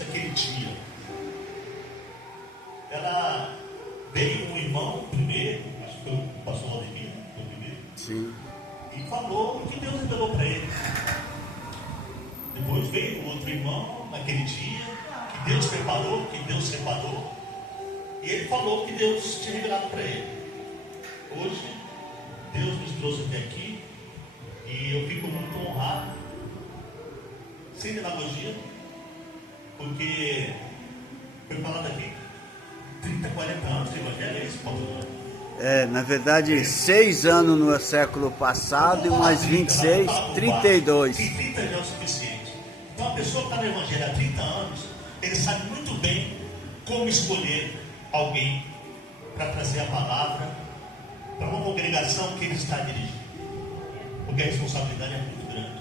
Aquele dia, ela veio um irmão primeiro, acho que o pastor Valdemir, foi o primeiro, sim, e falou o que Deus revelou para ele. Depois veio outro irmão naquele dia, que Deus preparou, que Deus separou, e ele falou que Deus tinha revelado para ele. Hoje, Deus nos trouxe até aqui, e eu fico muito honrado, sem demagogia, porque foi falado aqui 30, 40 anos de evangelho, é isso, pastor? na verdade 6 anos no século passado e mais 26, 32. Se 30 já é o suficiente. Então a pessoa que está no evangelho há 30 anos, ele sabe muito bem como escolher alguém para trazer a palavra para uma congregação que ele está dirigindo, porque a responsabilidade é muito grande,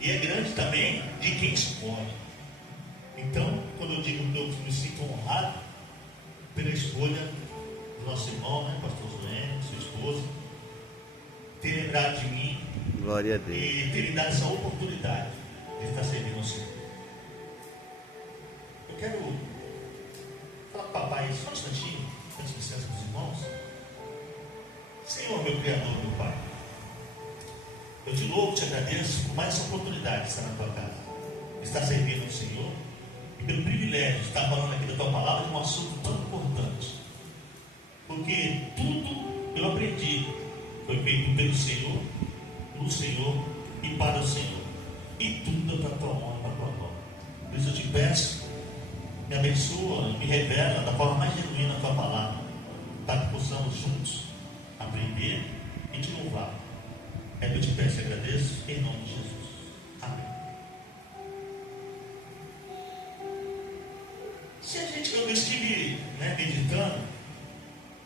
e é grande também de quem escolhe. Então, quando eu digo que eu me sinto honrado pela escolha do nosso irmão, né, pastor Zoé, sua esposa, ter lembrado de mim, Glória a Deus, e ter me dado essa oportunidade de estar servindo ao Senhor. Eu quero falar para o papai só um instantinho, antes de licença dos irmãos. Senhor, meu Criador, meu Pai, eu te louvo, te agradeço por mais essa oportunidade de estar na tua casa, de estar servindo ao Senhor, e pelo privilégio de estar falando aqui da tua palavra de um assunto tão importante, porque tudo eu aprendi foi feito pelo Senhor, no Senhor e para o Senhor, e tudo é para a tua mão e para a tua mão. Por isso eu te peço, me abençoa, me revela da forma mais genuína a tua palavra, para que possamos juntos aprender e te louvar. É que eu te peço e agradeço em nome de Jesus. Amém. Se a gente, eu estive meditando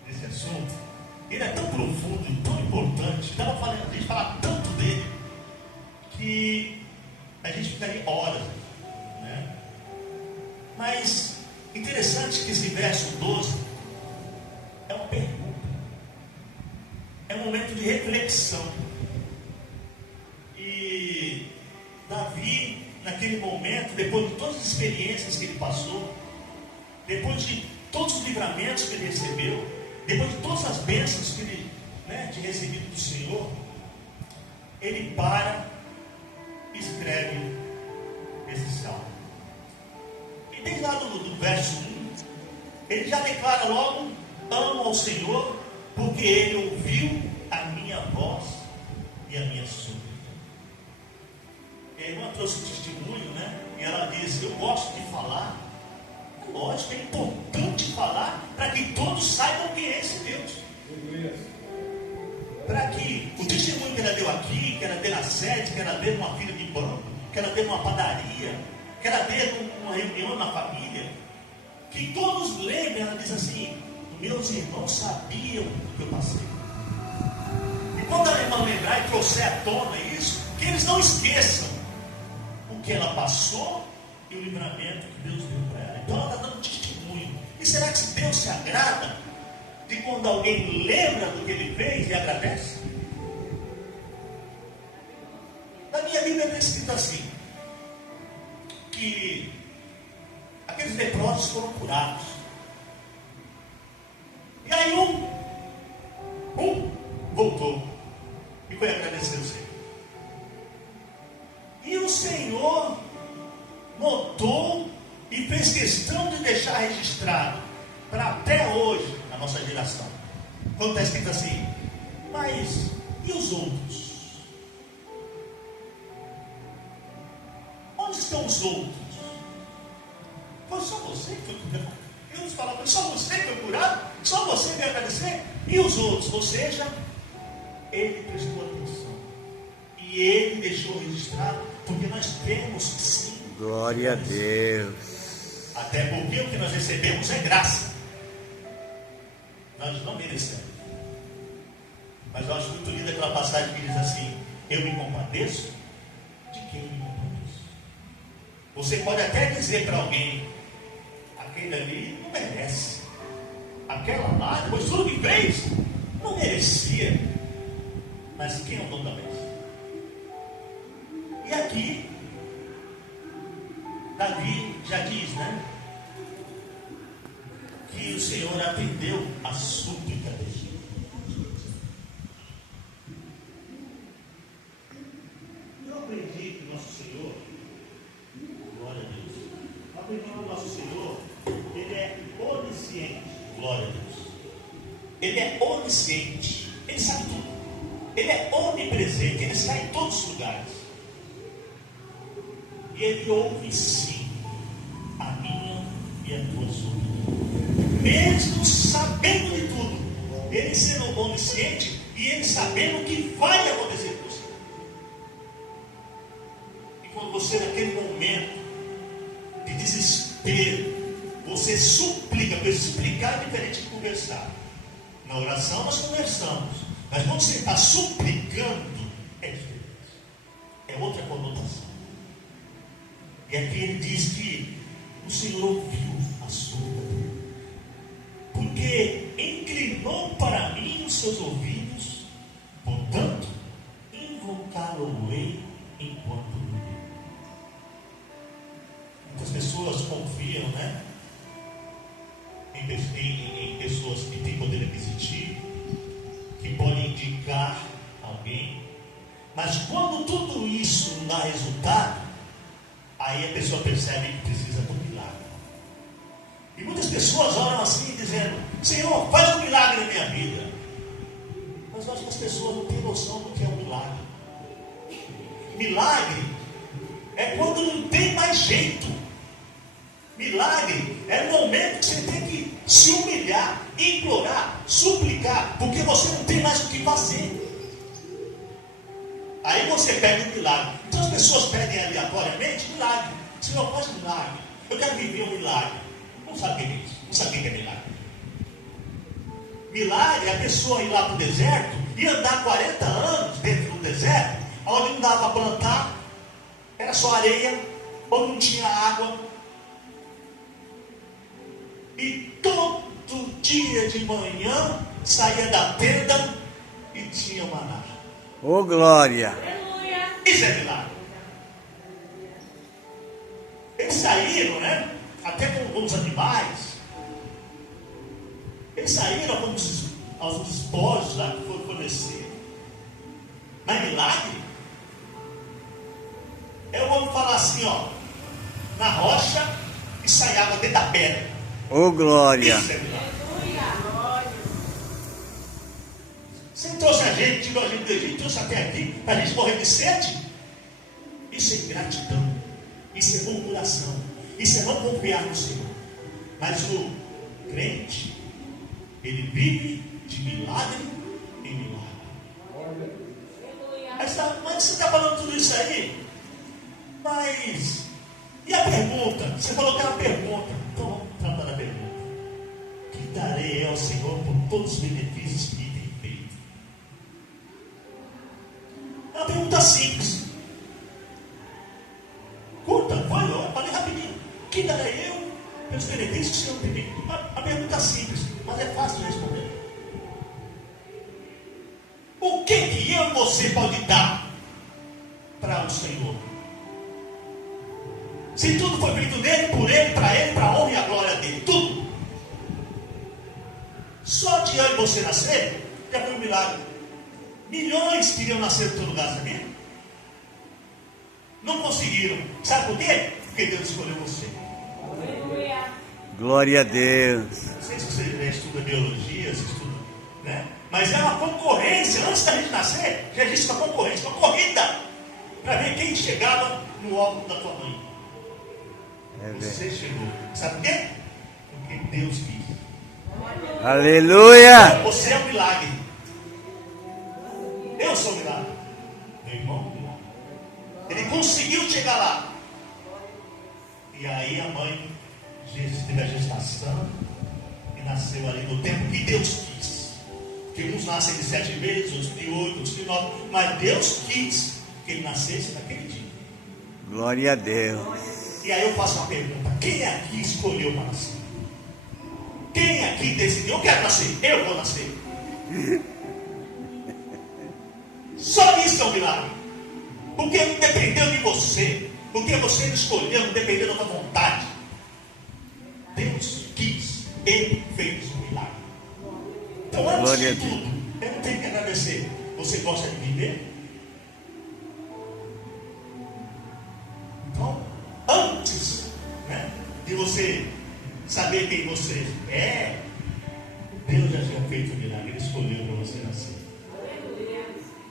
nesse assunto, ele é tão profundo e tão importante, a gente fala tanto dele, que a gente ficaria horas, né? Mas interessante que esse verso 12 é uma pergunta, é um momento de reflexão. E Davi, naquele momento, depois de todas as experiências que ele passou, depois de todos os livramentos que ele recebeu, depois de todas as bênçãos que ele tinha recebido do Senhor, ele para e escreve esse salmo. E desde lá do verso 1, ele já declara logo: amo ao Senhor, porque ele ouviu a minha voz e a minha súplica. E a irmã trouxe um testemunho, e ela disse: eu gosto de falar. Lógico, é importante falar para que todos saibam quem é esse Deus. Para que o testemunho que ela deu aqui, que ela deu na sede, que ela deu numa fila de banco, que ela deu numa padaria, que ela deu numa reunião na família, que todos lembrem. Ela diz assim: meus irmãos sabiam o que eu passei. E quando a irmã lembrar e trouxer à tona isso, que eles não esqueçam o que ela passou e o livramento que Deus deu para ela. Então ela está dando testemunho. E será que Deus se agrada de quando alguém lembra do que ele fez e agradece? Na minha Bíblia está escrito assim, que aqueles leprosos foram curados. E aí um voltou e foi agradecer o Senhor. E o Senhor notou e fez questão de deixar registrado para até hoje, na nossa geração, quando está escrito assim: mas e os outros? Onde estão os outros? Foi só você que foi curado? Deus fala: foi só você que foi curado? Só você veio agradecer? E os outros? Ou seja, ele prestou atenção e ele deixou registrado, porque nós temos sim. glória a Deus. Até porque o que nós recebemos é graça. Nós não merecemos. Mas eu acho muito linda aquela passagem que diz assim: eu me compadeço de quem me compadeço. Você pode até dizer para alguém: aquele ali não merece, aquela lá, depois tudo que fez, não merecia. Mas quem é o dono da bênção? E aqui Davi já diz, né? Que o Senhor atendeu a súplica dele. Eu aprendi que o nosso Senhor, glória a Deus, eu aprendi que o nosso Senhor, Ele é onisciente, glória a Deus. Ele é onisciente, Ele sabe tudo. Ele é onipresente, Ele está em todos os lugares. E Ele ouve sim a minha e a tua súplica. Mesmo sabendo de tudo, Ele sendo onisciente e Ele sabendo o que vai acontecer com você. E quando você naquele momento de desespero, você suplica, porque suplicar é diferente de conversar. Na oração nós conversamos, mas quando você está suplicando, é diferente. É outra conotação. E aqui ele diz que o Senhor ouviu a súplica dele, porque inclinou para mim os seus ouvidos, portanto, invocá-lo-ei enquanto viver. Muitas pessoas confiam, né? Em pessoas que têm poder aquisitivo, que podem indicar alguém, mas quando tudo isso não dá resultado, aí a pessoa percebe que precisa do milagre. E muitas pessoas oram assim, dizendo: Senhor, faz um milagre na minha vida. Mas eu acho que as pessoas não têm noção do que é um milagre. Milagre é quando não tem mais jeito. Milagre é o momento que você tem que se humilhar, implorar, suplicar, porque você não tem mais o que fazer. Aí você pede um milagre. Então as pessoas pedem aleatoriamente milagre. Senhor, faz um milagre. Eu quero viver um milagre. Não sabe o que é isso. Não sabe o que é milagre. Milagre é a pessoa ir lá para o deserto e andar 40 anos dentro do deserto, onde não dava para plantar, era só areia, onde não tinha água. E todo dia de manhã saía da tenda e tinha maná. Ô glória! Isso é milagre. Eles saíram, né? Até com os animais. Eles saíram com os despojos lá que foram fornecidos. Mas milagre é o homem falar assim, ó, na rocha e sai água dentro da pedra. Ô glória! Isso é milagre. Você trouxe a gente, tirou a gente do Egito, trouxe até aqui para a gente morrer de sede. Isso é ingratidão. Isso é murmuração. Isso é não confiar no Senhor. Mas o crente, ele vive de milagre em milagre. Mas você está falando tudo isso aí? Mas e a pergunta? Você falou que era uma pergunta. Então vamos tratar da pergunta. Que darei ao Senhor por todos os benefícios que Ele tem feito? É uma pergunta simples. Curta, eu falei rapidinho. Que darei eu pelos benefícios que o Senhor tem feito? A pergunta simples, mas é fácil de responder. O que eu e você pode dar para o Senhor? Se tudo foi feito dele, por ele, para a honra e a glória dele, tudo. Só de eu e você nascer, já foi um milagre. Milhões queriam nascer no teu lugar, sabia? Não conseguiram. Sabe por quê? Porque Deus escolheu você. Glória a Deus! Não sei se você estuda biologia, se estuda, né? Mas é uma concorrência. Antes da gente nascer, já existe uma concorrência, uma corrida, para ver quem chegava no óvulo da tua mãe. Você chegou. Sabe por quê? Porque Deus quis. Aleluia! Você é um milagre. Eu sou um milagre. Meu irmão, ele conseguiu chegar lá. E aí a mãe teve a gestação e nasceu ali no tempo que Deus quis. Porque uns nascem de 7 vezes, outros de 8, outros de 9. Mas Deus quis que ele nascesse naquele dia. Glória a Deus! E aí eu faço uma pergunta: quem aqui escolheu para nascer? Quem aqui decidiu? Eu quero nascer, eu vou nascer. Só isso é um milagre. Porque não dependeu de você, Porque você não escolheu, não dependeu da sua vontade. Deus quis, Ele fez um milagre. Então, antes de tudo, eu não tenho que agradecer. Você gosta de viver? Então, antes, né, de você saber quem você é, Deus já tinha feito um milagre. Ele escolheu para você nascer.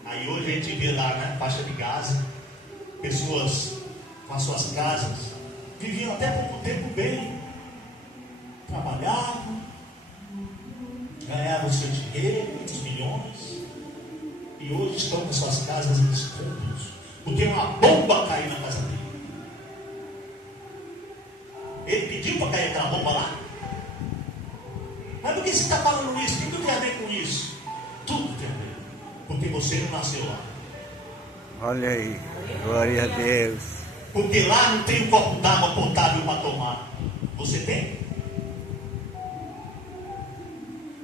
Aí hoje a gente vê lá, né, faixa de Gaza, pessoas com as suas casas, viviam até pouco tempo bem, trabalhavam, ganhavam seu dinheiro, muitos milhões, e hoje estão com suas casas em escombros, porque uma bomba caiu na casa dele. Ele pediu para cair aquela bomba lá? Mas por que você está falando isso? O que tem a ver com isso? Tudo tem a ver, porque você não nasceu lá. Olha aí, glória a Deus. Porque lá não tem um copo d'água potável para tomar. Você tem?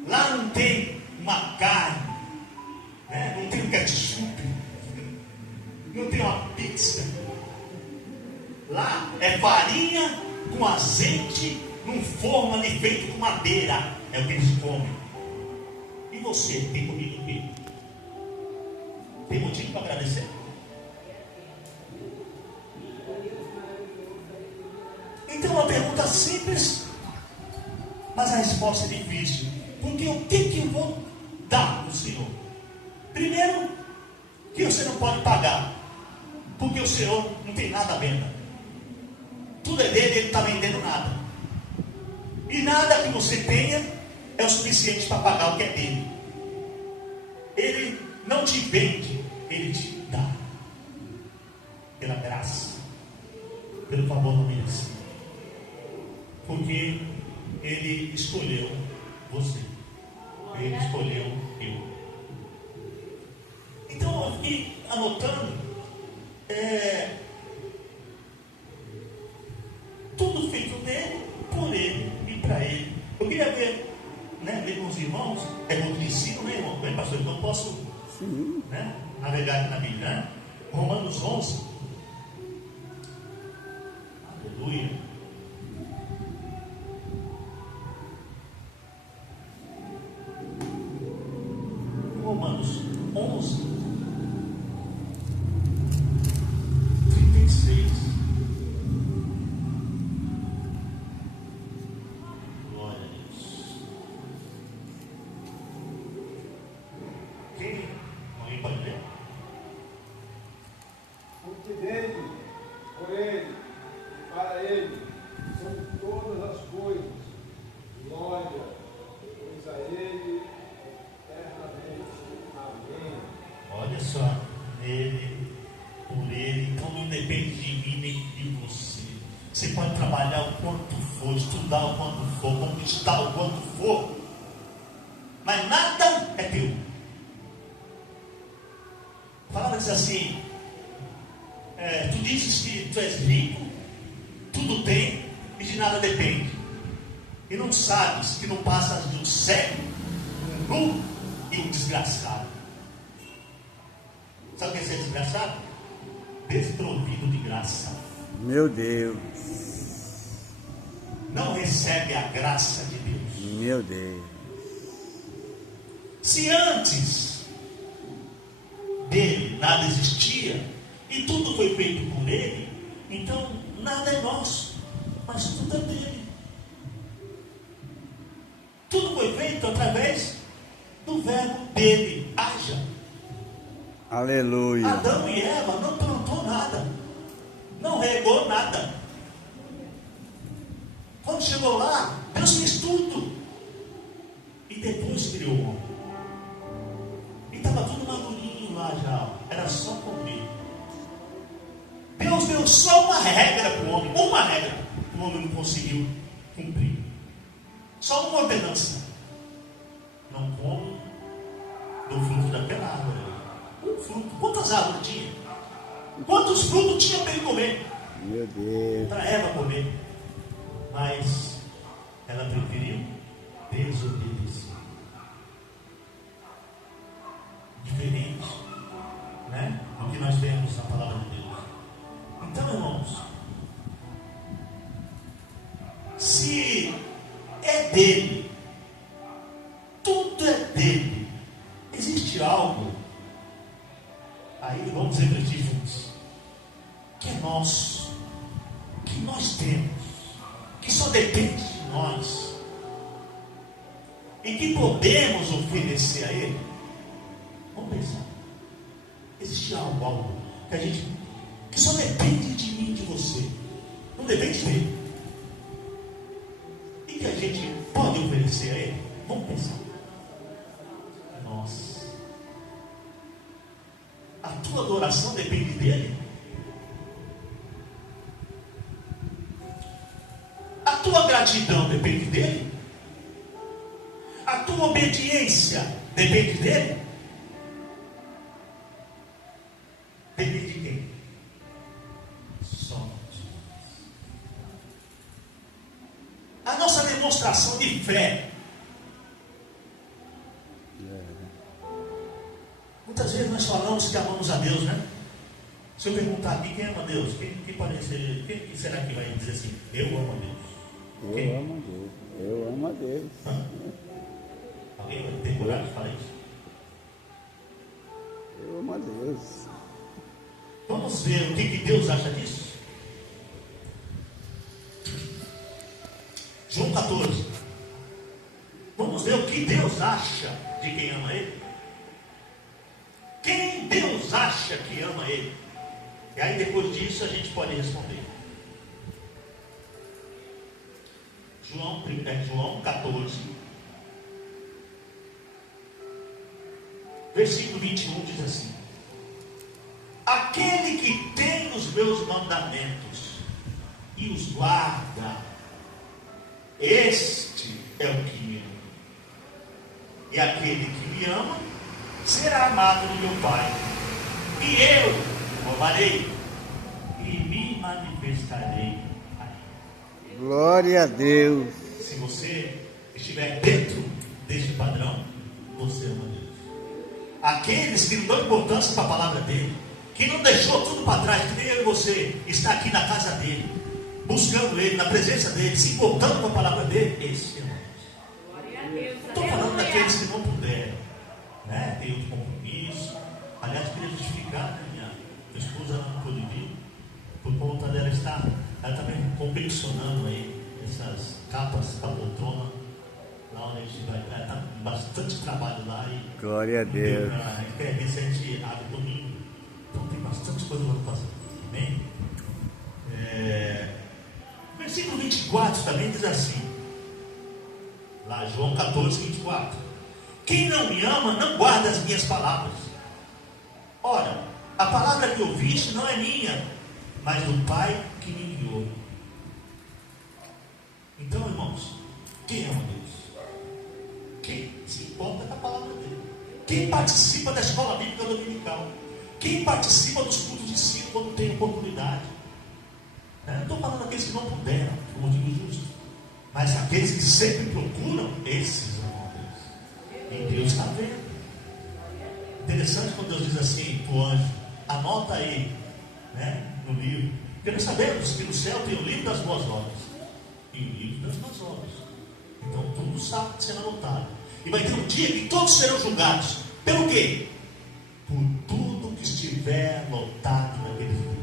Lá não tem uma carne, né? Não tem um ketchup, não tem uma pizza. Lá é farinha com azeite num forno ali feito com madeira. É o que eles comem. E você tem comido o quê? Tem motivo para agradecer? Então, uma pergunta simples, mas a resposta é difícil. Porque o que eu vou dar para o Senhor? Primeiro, que você não pode pagar, porque o Senhor não tem nada à venda. Tudo é dele, ele não está vendendo nada. E nada que você tenha é o suficiente para pagar o que é dele. Ele não te vende, ele te dá. Pela graça, pelo favor não merecido. Porque ele escolheu você. Ele escolheu eu. Então eu fiquei anotando tudo feito dele, por ele e para ele. Eu queria ver, né, ler com os irmãos, é muito ensino, né, irmão? Bem, pastor, então eu posso, né, navegar aqui na Bíblia, né? Romanos 11. Aleluia. Romanos 11, 36. Glória a Deus. Quem? Alguém pode ler? Porque dele, por ele, e para ele, são todas as coisas. Glória, pois a ele eternamente. Amém. Olha só, nele, por ele, então não depende de mim nem de você. Você pode trabalhar o quanto for, estudar o quanto for, conquistar o quanto for, mas nada é teu. Fala diz assim, tu dizes que tu és rico, tudo tem e de nada depende. E não sabes que não passas de um cego, um nu e um desgraçado. Sabe o que é ser desgraçado? Desprovido de graça. Meu Deus. Não recebe a graça de Deus. Meu Deus. Se antes dele nada existia e tudo foi feito por ele, então nada é nosso, mas tudo é dele. Tudo foi feito através do verbo dele, haja. Aleluia. Adão e Eva não plantou nada, não regou nada. Quando chegou lá, Deus fez tudo e depois criou o homem. E estava tudo madurinho lá já, era só comer. Deus deu só uma regra para o homem, uma regra que o homem não conseguiu cumprir. Só uma ordenança: não come do fruto daquela árvore. Um fruto. Quantas árvores tinha? Quantos frutos tinha para ele comer? Meu Deus. Para Eva comer. Mas ela preferiu desobedecer. Diferente, né, do que nós temos na palavra de Deus. Então, irmãos, Se é dele, tudo é dele, existe algo, aí vamos refletir juntos, que é nosso, que nós temos, que só depende de nós, e que podemos oferecer a Ele. Vamos pensar, existe algo que só depende de mim e de você, não depende dele, e que a gente pode oferecer a Ele. Vamos pensar. Nossa, a tua adoração depende dele, a tua gratidão depende dele, a tua obediência depende dele. Depende de quem? Só de Deus. A nossa demonstração de fé, muitas vezes nós falamos que amamos a Deus, né? Se eu perguntar aqui quem ama a Deus, quem pode ser, quem será que vai dizer assim, eu amo a Deus? Eu amo a Deus. Eu amo a Deus. Alguém vai ter coragem de falar isso? Eu amo a Deus. Vamos ver o que Deus acha disso? João 14. Vamos ver o que Deus acha de quem ama Ele. Quem Deus acha que ama Ele? E aí depois disso a gente pode responder. João 14, versículo 21 diz assim: aquele que tem os meus mandamentos e os guarda, este é o que me ama. E aquele que me ama será amado do meu Pai, e eu o amarei e me manifestarei a ele. Glória a Deus. Se você estiver dentro deste padrão, você ama Deus. Aqueles que não dão importância para a palavra dele, que não deixou tudo para trás, que nem eu e você está aqui na casa dele, buscando ele, na presença dele, se importando com a palavra dele, esse é Deus. Estou falando daqueles que não puderam, né? Tem outro compromisso. Aliás, queria justificar, né? Minha esposa não pôde vir, por conta dela estar, ela está confeccionando aí essas capas para a poltrona, lá onde a gente vai, ela está com bastante trabalho lá e Glória a Deus. a gente quer ver se a gente abre domingo. Então tem bastante coisa para fazer. Amém? Versículo 24 também diz assim, lá João 14, 24: quem não me ama não guarda as minhas palavras. Ora, a palavra que ouviste não é minha, mas do Pai que me enviou. Então, irmãos, quem ama Deus? Quem se importa com a palavra dele? Quem participa da escola bíblica dominical? Quem participa dos cultos de ensino quando tem oportunidade? Não estou falando daqueles que não puderam, como digo justo, mas aqueles que sempre procuram, esses amam a Deus. E Deus está vendo. Interessante quando Deus diz assim para o anjo: anota aí, né, no livro, porque nós sabemos que no céu tem o livro das boas obras e o livro das más obras. Então tudo está sendo anotado, e vai ter um dia que todos serão julgados. Pelo quê? Por tudo que estiver anotado naqueles livros.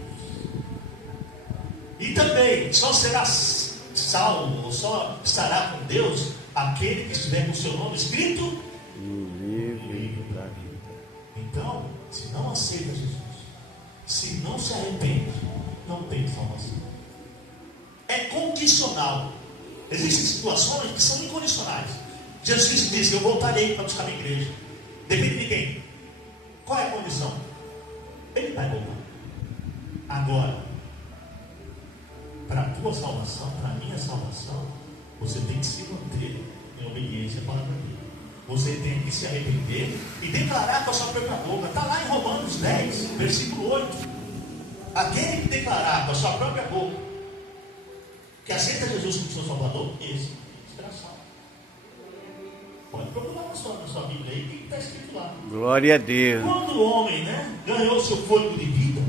E também só será salvo, ou só estará com Deus aquele que estiver com o seu nome escrito No livro da vida. Então, se não aceita Jesus, se não se arrepende, não tem salvação. É condicional. Existem situações que são incondicionais. Jesus disse: eu voltarei para buscar minha igreja. Depende de quem? Qual é a condição? Ele vai voltar. Agora, para a tua salvação, para a minha salvação, você tem que se manter em obediência à palavra dele. Você tem que se arrepender e declarar com a sua própria boca. Está lá em Romanos 10, versículo 8. Aquele que declarar com a sua própria boca que aceita Jesus como seu Salvador, esse será salvo. Pode procurar na sua Bíblia aí o que está escrito lá. Glória a Deus. Quando o homem, né, ganhou seu fôlego de vida,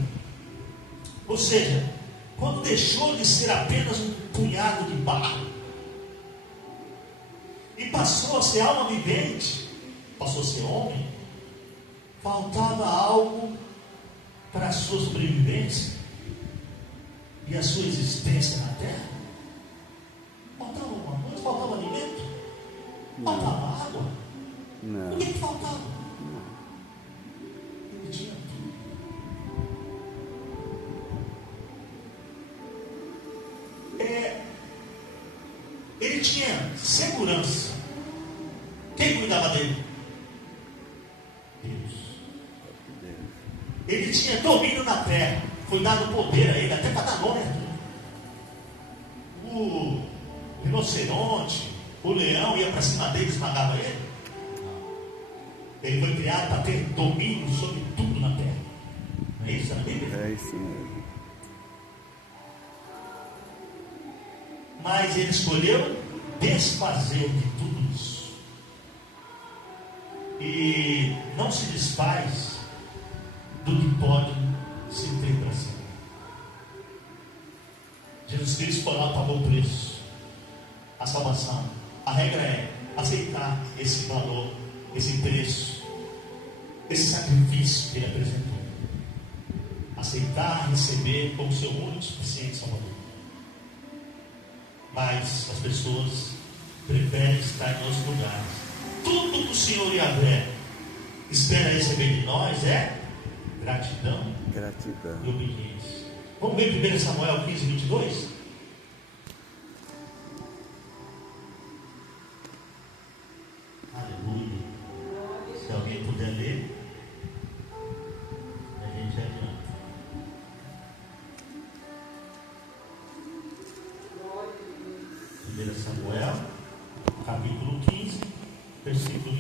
ou seja, quando deixou de ser apenas um punhado de barro passou a ser alma vivente, passou a ser homem, faltava algo para a sua sobrevivência e a sua existência na terra. Faltava alguma coisa, faltava alimento, faltava água. Não. O que faltava? Ele tinha tudo. Ele tinha segurança. Quem cuidava dele? Deus. Ele tinha domínio na terra. Foi dado poder a ele, até para dar nome a tudo. O rinoceronte, o leão ia para cima dele e esmagava ele. Ele foi criado para ter domínio sobre tudo na terra. Não é isso na Bíblia? É isso mesmo. Mas ele escolheu desfazer de tudo isso. E não se desfaz do que pode se ter para si. Jesus Cristo foi lá, pagou o preço. A salvação. A regra é aceitar esse valor, esse preço, esse sacrifício que ele apresentou. Aceitar, receber como seu único e suficiente Salvador. Mas as pessoas preferem estar em outros lugares. Tudo que o Senhor Yahvé espera receber de nós é gratidão e obediência. Vamos ver 1 Samuel 15, 22? Aleluia. Se alguém puder ler, a gente adianta. 1 Samuel, capítulo 15, versículo